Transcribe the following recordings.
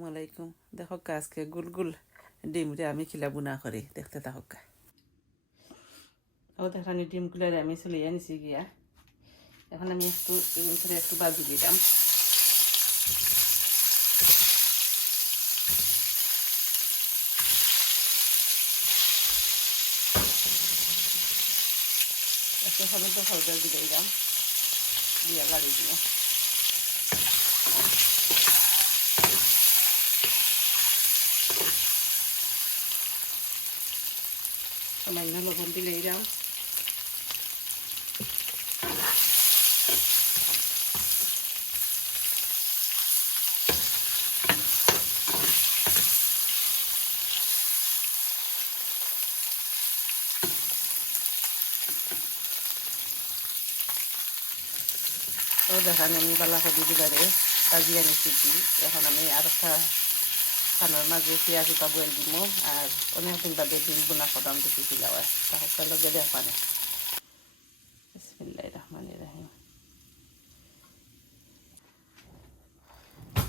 আসসালামু আলাইকুম দেখো আজকে গুলগুল ডিমরে আমি খিলা বুনা করি। দেখতে থাকো ও দেখানি ডিমগুলো আমি চলে আনিছি গিয়া। এখন আমি একটু এগুলো একটু বাজি দিলাম। একটু হলুদ দিয়ে দিলাম। দিয়ে লাড়ি দিয়ে। সামান্য লবণ দিলে এরাম তো দেখান আমি বালা কদি দিলারে কাজি আনিছি কি এখন আমি আর একটা খানার মাঝে পেঁয়াজ এটা বয়ে দিব আর অনেকদিন বাদে ডিম বোনা দেখি তাহলে রহমান রাহিম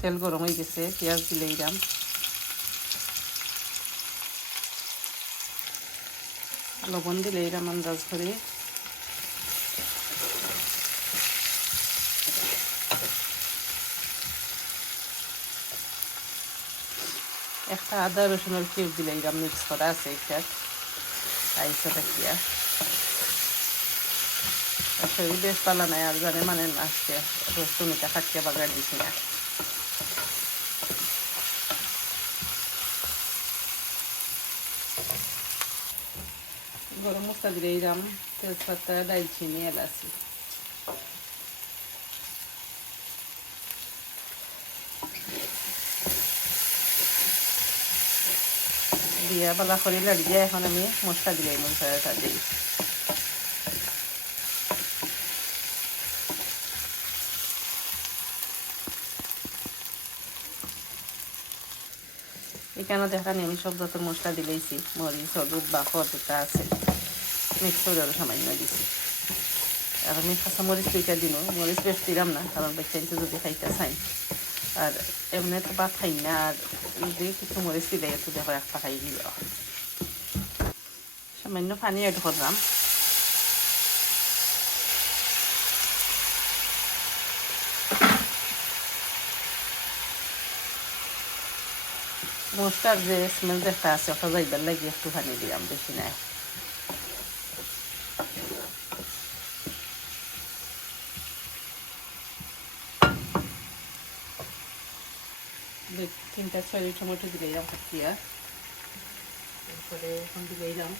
তেল গরম হয়ে গেছে, পেঁয়াজ দিলে দিলাম লবণ দিলে এরাম আন্দাজ করে আদা রসুনের কিউব দিলে এরকম মিক্স করা আছে একটা আইসটা কিয়া শরীর বেশ পালা নাই, আর জানে মানে আজকে রসুন এটা খাটিয়ে বাগার দিছি না। গরম মশলা দিলে এরকম তেজপাতা দালচিনি এলাচি। দিয়া বালা করে লাড়িয়ে এখন আমি মশলা দিলাই মশলাটা দিই এখানে দেখানি আমি সব যত মশলা দিলেইছি মরিচ, হলুদ বাখর যেটা আছে মিক্স করে সামান্য দিছি। আর আমি কাঁচা মরিচ দুইটা দিন মরিচ বেশ দিলাম না, কারণ বাচ্চাইতে যদি খাইতে চাই। আর এমনি তো ভাত খাই না, আর যদি কিছু মরিচ দিলে একটু দেখো একটা খাই দিব সামান্য পানি এড করলাম। মশলার যে স্মেল যেটা আছে, ওটা যাইবার লাগে একটু পানি দিলাম, বেশি নাই। তিনটা ছয় টমেটো দিলে এরকম কাটিয়া। তারপরে এখন দিলে এরকম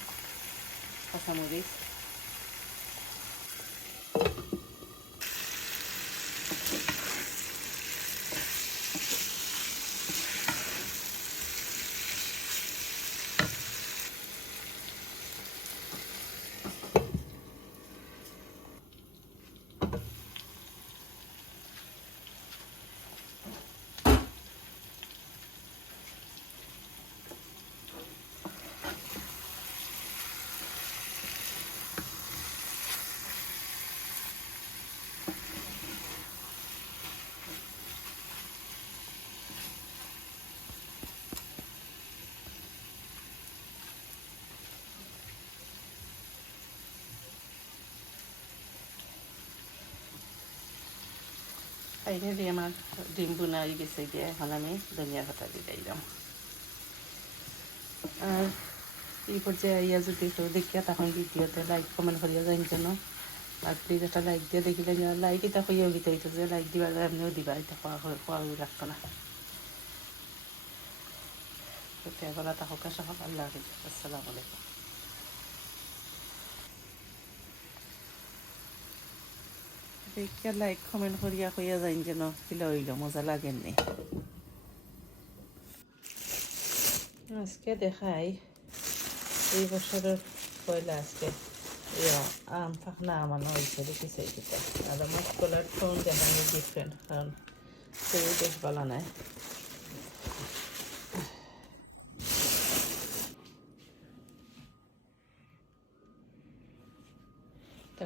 কাঁচামরিচ ফাইনালি আমার ডিম বোনা হয়ে গেছে গিয়ে এখন আমি ধনিয়া পাতা দিয়ে দিলাম আর এই পর্যায়ে ইয়া যদি কেউ দেখিয়া তখন ভিডিওতে লাইক কমেন্ট করিয়া যাই জন্য আর প্লিজ একটা লাইক দিয়ে দেখিলে লাইক এটা হইয়াও গীত হইতো যে লাইক দিবা এমনিও দিবা এটা খোয়া খোয়া লাগতো না তেতিয়া গলা তাহকা সাহক আল্লাহ হাফিজ আসসালামু আলাইকুম দেখিয়া লাইক কমেন্ট করিয়া কইয়া যাইন যেন কিলা হইল মজা লাগেননি আজকে দেখাই, এই বছরের পয়লা আজকে। আম, ফাঁকনা আমানো হয়েছে দেখিছে এইটা আর আমার কলার টোন দেখানো ডিফারেন্ট কারণ সেই বেশ ভালো নাই।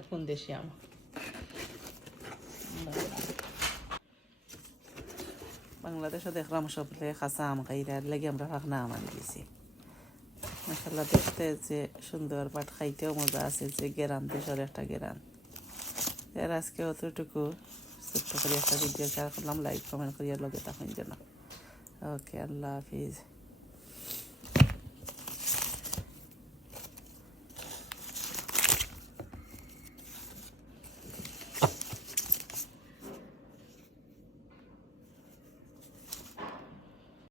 কোন দেশি আম? বাংলাদেশও দেখলাম সবলে খাসা আম খাইরা লাগে আমরা ফাঁকনা আম আনি দিছি মাসাল্লাহ দেখতে যে সুন্দর বাট খাইতেও মজা আছে যে গেরান দেশের একটা গেরান এর আজকে অতটুকু ছোট্ট করে একটা ভিডিও শেয়ার করলাম লাইক কমেন্ট করিয়া লগে তখন যেন ওকে আল্লাহ হাফিজ